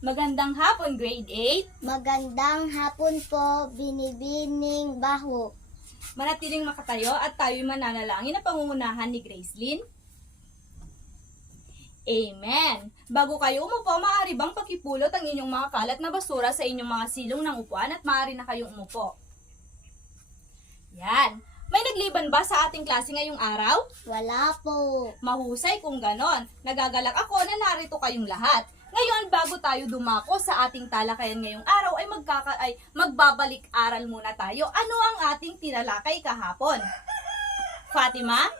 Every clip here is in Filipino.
Magandang hapon, grade 8. Magandang hapon po, Binibining Baho. Manatiling makatayo at tayo'y mananalangin na pangungunahan ni Gracelyn. Amen. Bago kayo umupo, maaari bang pakipulot ang inyong mga kalat na basura sa inyong mga silong ng upuan at maaari na kayong umupo. Yan. May nagliban ba sa ating klase ngayong araw? Wala po. Mahusay kung ganon. Nagagalak ako na narito kayong lahat. Ngayon, bago tayo dumako sa ating talakayan ngayong araw, ay magbabalik-aral muna tayo. Ano ang ating tinalakay kahapon? Fatima?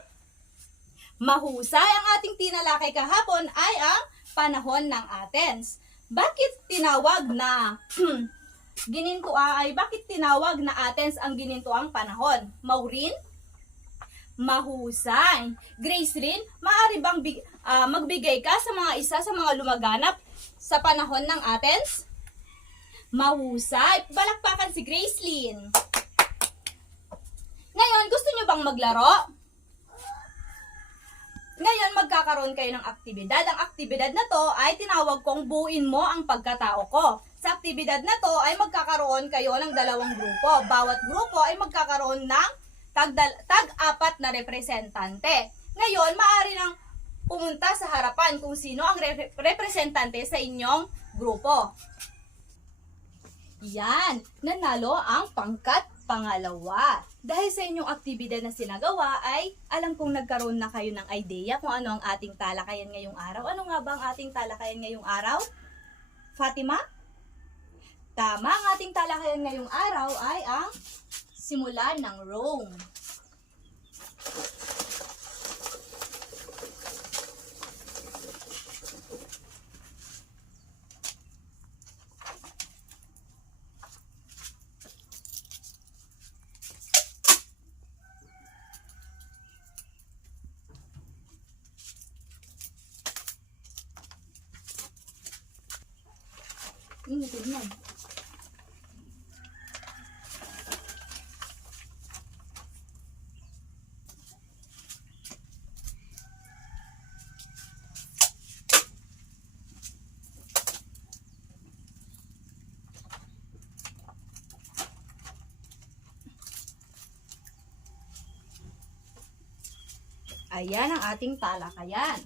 Mahusay, ang ating tinalakay kahapon ay ang panahon ng Athens. Bakit tinawag na bakit tinawag na Athens ang ginintuang panahon? Maureen? Mahusay. Gracelyn, maaari bang magbigay ka sa mga isa sa mga lumaganap sa panahon ng Athens? Mahusay. Balakpakan si Gracelyn. Ngayon, gusto nyo bang maglaro? Ngayon, magkakaroon kayo ng aktibidad. Ang aktibidad na to ay tinawag kong buuin mo ang pagkatao ko. Sa aktibidad na to ay magkakaroon kayo ng dalawang grupo. Bawat grupo ay magkakaroon ng tag-apat na representante. Ngayon, maaari nang pumunta sa harapan kung sino ang representante sa inyong grupo. Yan, nanalo ang pangkat pangalawa. Dahil sa inyong aktibidad na sinagawa ay alam kong nagkaroon na kayo ng idea kung ano ang ating talakayan ngayong araw. Ano nga ba ang ating talakayan ngayong araw? Fatima? Tama, ang ating talakayan ngayong araw ay ang simula ng Rome. Tingnan. Ayan ang ating talakayan.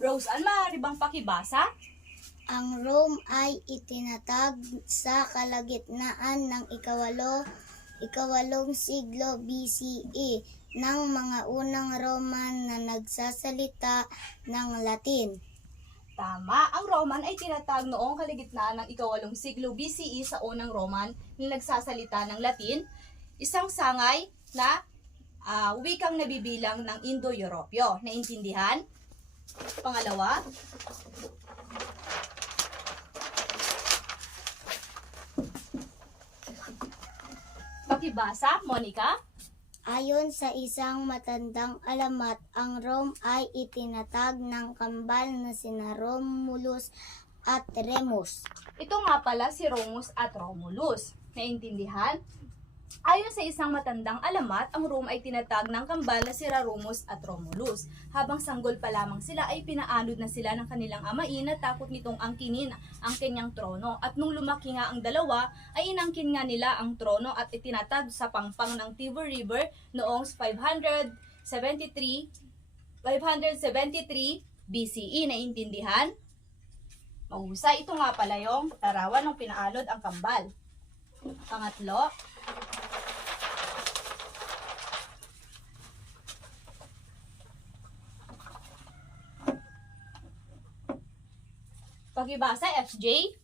Roseanne, maaari bang pakibasa? Ang Rome ay itinatag sa kalagitnaan ng ikawalong siglo BCE ng mga unang Roman na nagsasalita ng Latin. Tama, ang Roman ay tinatag noong kaligitnaan ng ikawalong siglo BCE sa unang Roman na nagsasalita ng Latin, isang sangay na wikang nabibilang ng Indo-Europeo. Naintindihan? Pangalawa, pakibasa, Monica. Ayon sa isang matandang alamat, ang Rome ay itinatag ng kambal na sina Romulus at Remus. Ito nga pala si Romulus at Romulus. Naintindihan? Ayon sa isang matandang alamat, ang Rome ay tinatag ng kambal na sina Romulus at Romulus. Habang sanggol pa lamang sila ay pinaanod na sila ng kanilang amain na takot nitong angkinin ang kanyang trono. At nung lumaki nga ang dalawa, ay inangkin nga nila ang trono at itinatag sa pangpang ng Tiber River noong 573 BCE. Naintindihan? Mahusay. Ito nga pala yung larawan ng pinaalod ang kambal. Pangatlo, pakibasa, FJ.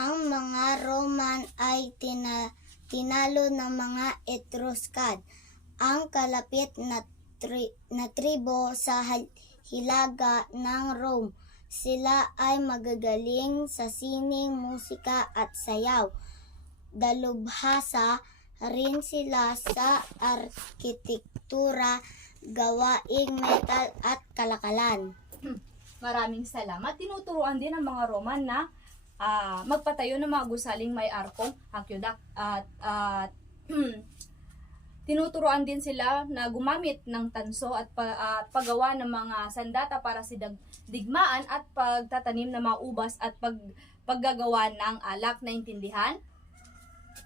Ang mga Roman ay tinalo ng mga Etruscan, ang kalapit na tribo sa hilaga ng Rome. Sila ay magagaling sa sining, musika at sayaw. Dalubhasa rin sila sa arkitektura, gawaing metal at kalakalan. Maraming salamat. Tinuturuan din ng mga Roman na magpatayo ng mga gusaling may arkong, aqueduct at Tinuturoan din sila na gumamit ng tanso at paggawa ng mga sandata para sa digmaan at pagtatanim ng mga ubas at paggagawa ng alak. Naintindihan?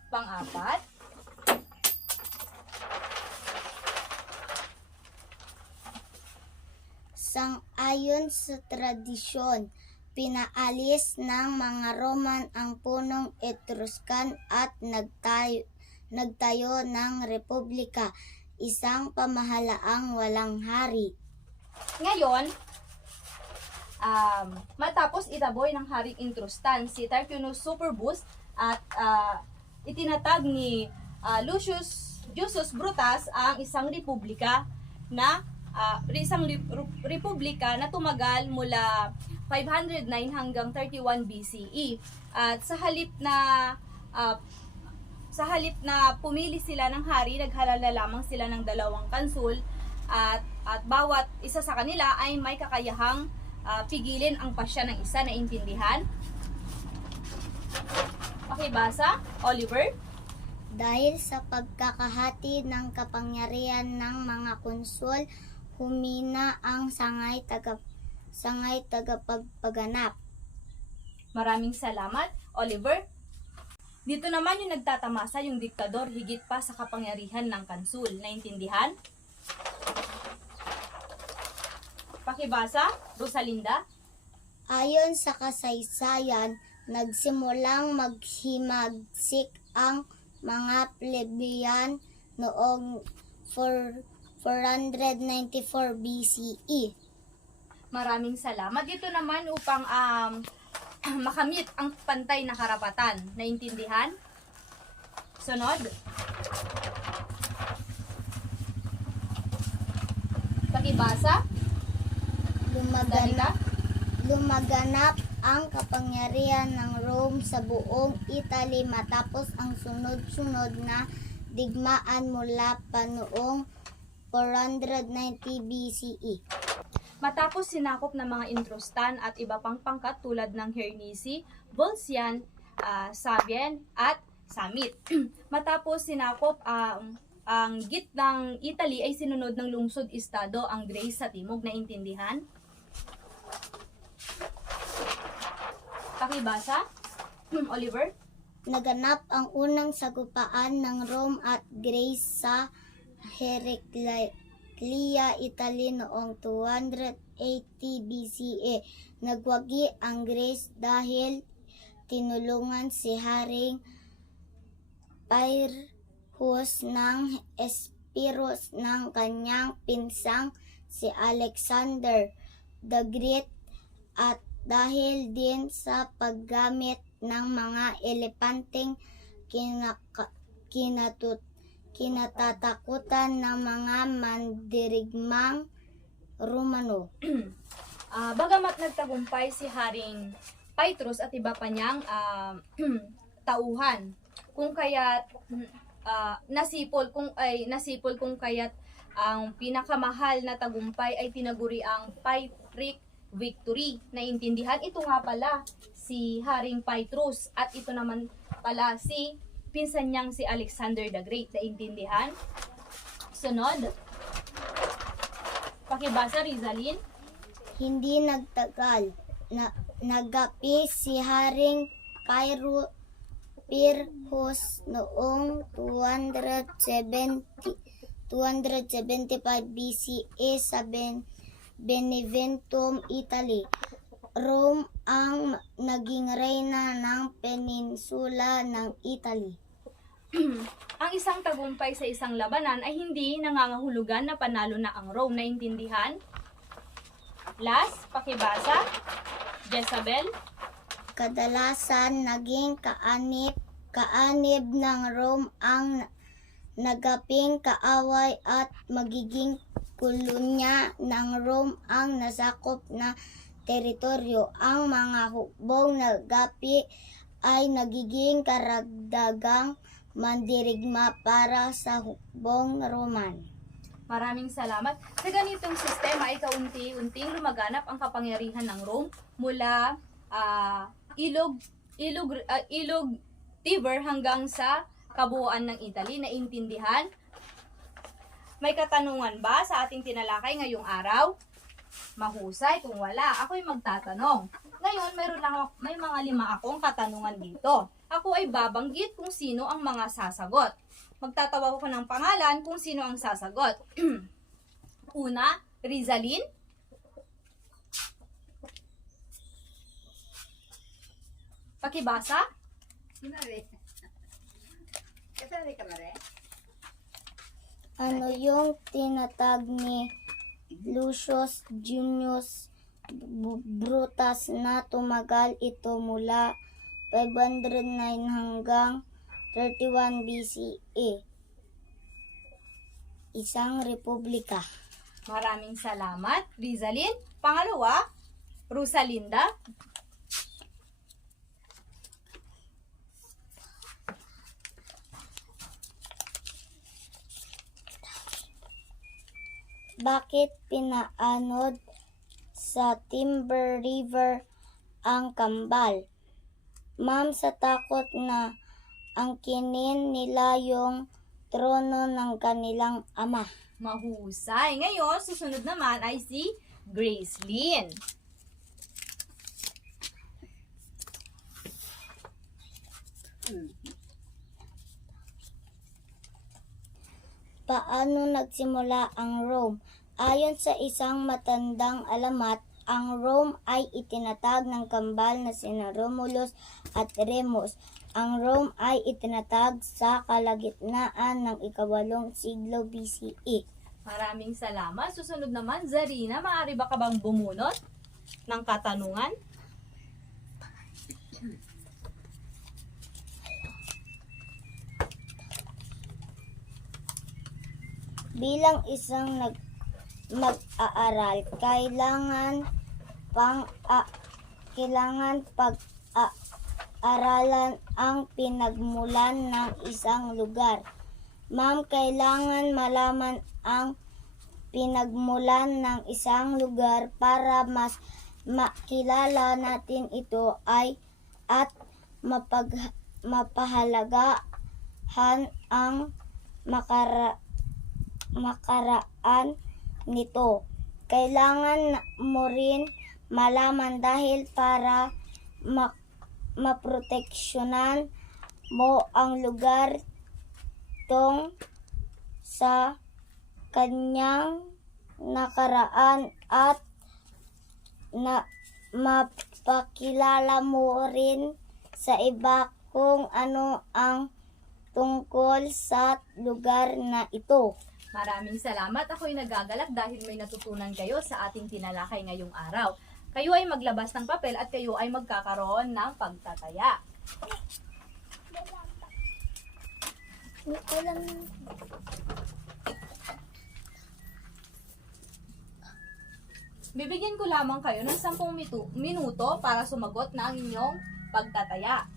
Pang-apat, Sang-ayon sa tradisyon, pinaalis ng mga Roman ang punong Etruscan at nagtayo ng republika, isang pamahalaang walang hari. ngayon, matapos itaboy ng Haring Etruscan si Tarquinius Superbus at itinatag ni Lucius Julius Brutus ang isang republika na tumagal mula 509 hanggang 31 BCE. At sa halip na pumili sila ng hari, naghalala lamang sila ng 2 kansul at bawat isa sa kanila ay may kakayahang pigilin ang pasya ng isa. Naintindihan? Pakibasa, Oliver. Dahil sa pagkakahati ng kapangyarihan ng mga konsul, humina ang sangay tagapagpaganap. Maraming salamat, Oliver. Dito naman yung nagtatamasa yung diktador higit pa sa kapangyarihan ng kansul. Naintindihan? Pakibasa, Rosalinda. Ayon sa kasaysayan, nagsimulang maghimagsik ang mga plebeian noong 494 BCE. Maraming salamat. Dito naman upang makamit ang pantay na karapatan. Naintindihan? Sunod. Pakibasa. Lumaganap ang kapangyarihan ng Rome sa buong Italy matapos ang sunod-sunod na digmaan mula pa noong 490 BCE. Matapos sinakop ng mga Etruscan at iba pang pangkat tulad ng Hernisi, Volscian, Sabien at Samit. Matapos sinakop ang gitnang Italy ay sinunod ng lungsod-estado ang Grace sa timog. Naintindihan? Pakibasa, Oliver. Naganap ang unang sagupaan ng Rome at Grace sa Heraclea, Italy noong 280 BCE. Nagwagi ang Grace dahil tinulungan si Haring Pyrrhus ng Epirus ng kanyang pinsang si Alexander the Great at dahil din sa paggamit ng mga elepanteng kinatatakutan ng mga mandirigmang Romano. Bagamat nagtagumpay si Haring Pyrrhus at iba pa niyang tauhan, kung kaya't nasipol kung kaya't ang pinakamahal na tagumpay ay tinaguri ang Pyrrhic victory. Naintindihan? Ito nga pala si Haring Pyrrhus at ito naman pala si pinsan niyang si Alexander the Great. Naintindihan? Sunod. Pakibasa, Rizalin. Hindi nagtagal, nagapi si Haring Pyrrhus noong 275 BCE sa Beneventum, Italy. Rome ang naging reyna ng peninsula ng Italy. Ang isang tagumpay sa isang labanan ay hindi nangangahulugan na panalo na ang Rome. Naintindihan? Last, pakibasa, Jezabel. Kadalasan naging kaanib ng Rome ang nagaping kaaway at magiging kolonya ng Rome ang nasakop na teritoryo. Ang mga hukbong nagapi ay nagiging karagdagang mandirigma para sa hukbong Roman. Maraming salamat. Sa ganitong sistema ay kaunti-unting lumaganap ang kapangyarihan ng Rome mula ilog Tiber hanggang sa kabuuan ng Italy. Naintindihan? May katanungan ba sa ating tinalakay ngayong araw? Mahusay, kung wala, ako'y magtatanong. Ngayon, may mga 5 akong katanungan dito. Ako ay babanggit kung sino ang mga sasagot. Magtatawa ko ng pangalan kung sino ang sasagot. Una, Rizalin. Pakibasa. Ano yung tinatag ni Lucius Junius Brutus na tumagal ito mula 509 hanggang 31 BCE? Isang republika. Maraming salamat, Rizalin. Pangalawa, Rosalinda. Bakit pinaanod sa Timber River ang kambal? Ma'am, sa takot na angkinin nila yung trono ng kanilang ama. Mahusay. Ngayon, susunod naman ay si Gracelyn. Paano nagsimula ang Rome? Ayon sa isang matandang alamat, ang Rome ay itinatag ng kambal na sina Romulus at Remus. Ang Rome ay itinatag sa kalagitnaan ng ika-8 siglo BCE. Maraming salamat. Susunod naman, Zarina, maaari ba ka bang bumunot ng katanungan? Bilang isang mag-aaral, kailangan pag-aralan ang pinagmulan ng isang lugar. Ma'am, kailangan malaman ang pinagmulan ng isang lugar para mas makilala natin ito at mapahalagahan ang makaraan nito. Kailangan mo rin malaman dahil para maproteksyonan mo ang lugar tong sa kanyang nakaraan at mapakilala mo rin sa iba kung ano ang tungkol sa lugar na ito. Maraming salamat. Ako'y nagagalak dahil may natutunan kayo sa ating tinalakay ngayong araw. Kayo ay maglabas ng papel at kayo ay magkakaroon ng pagtataya. Bibigyan ko lamang kayo ng 10 minuto para sumagot na ang inyong pagtataya.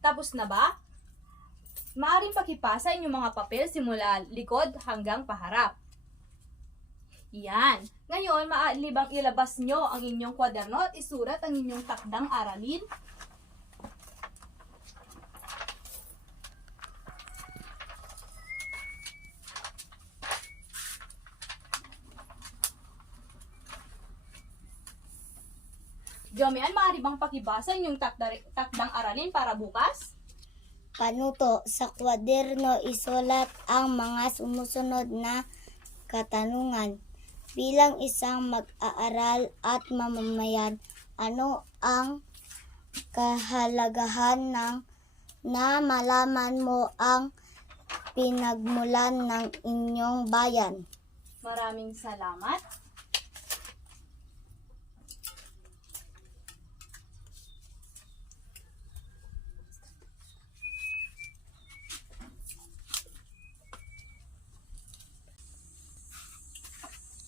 Tapos na ba? Maaaring pakipasa inyong mga papel simula likod hanggang paharap. Yan. Ngayon, maaari bang ilabas nyo ang inyong kwaderno at isulat ang inyong takdang aralin? Jomian, maaari bang pakibasa inyong takdang aralin para bukas? Panuto, sa kwaderno isulat ang mga sumusunod na katanungan. Bilang isang mag-aaral at mamamayan, ano ang kahalagahan na malaman mo ang pinagmulan ng inyong bayan? Maraming salamat.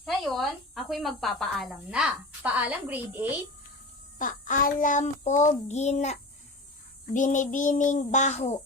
Ngayon, ako'y magpapaalam na. Paalam, grade 8. Paalam po, binibining baho.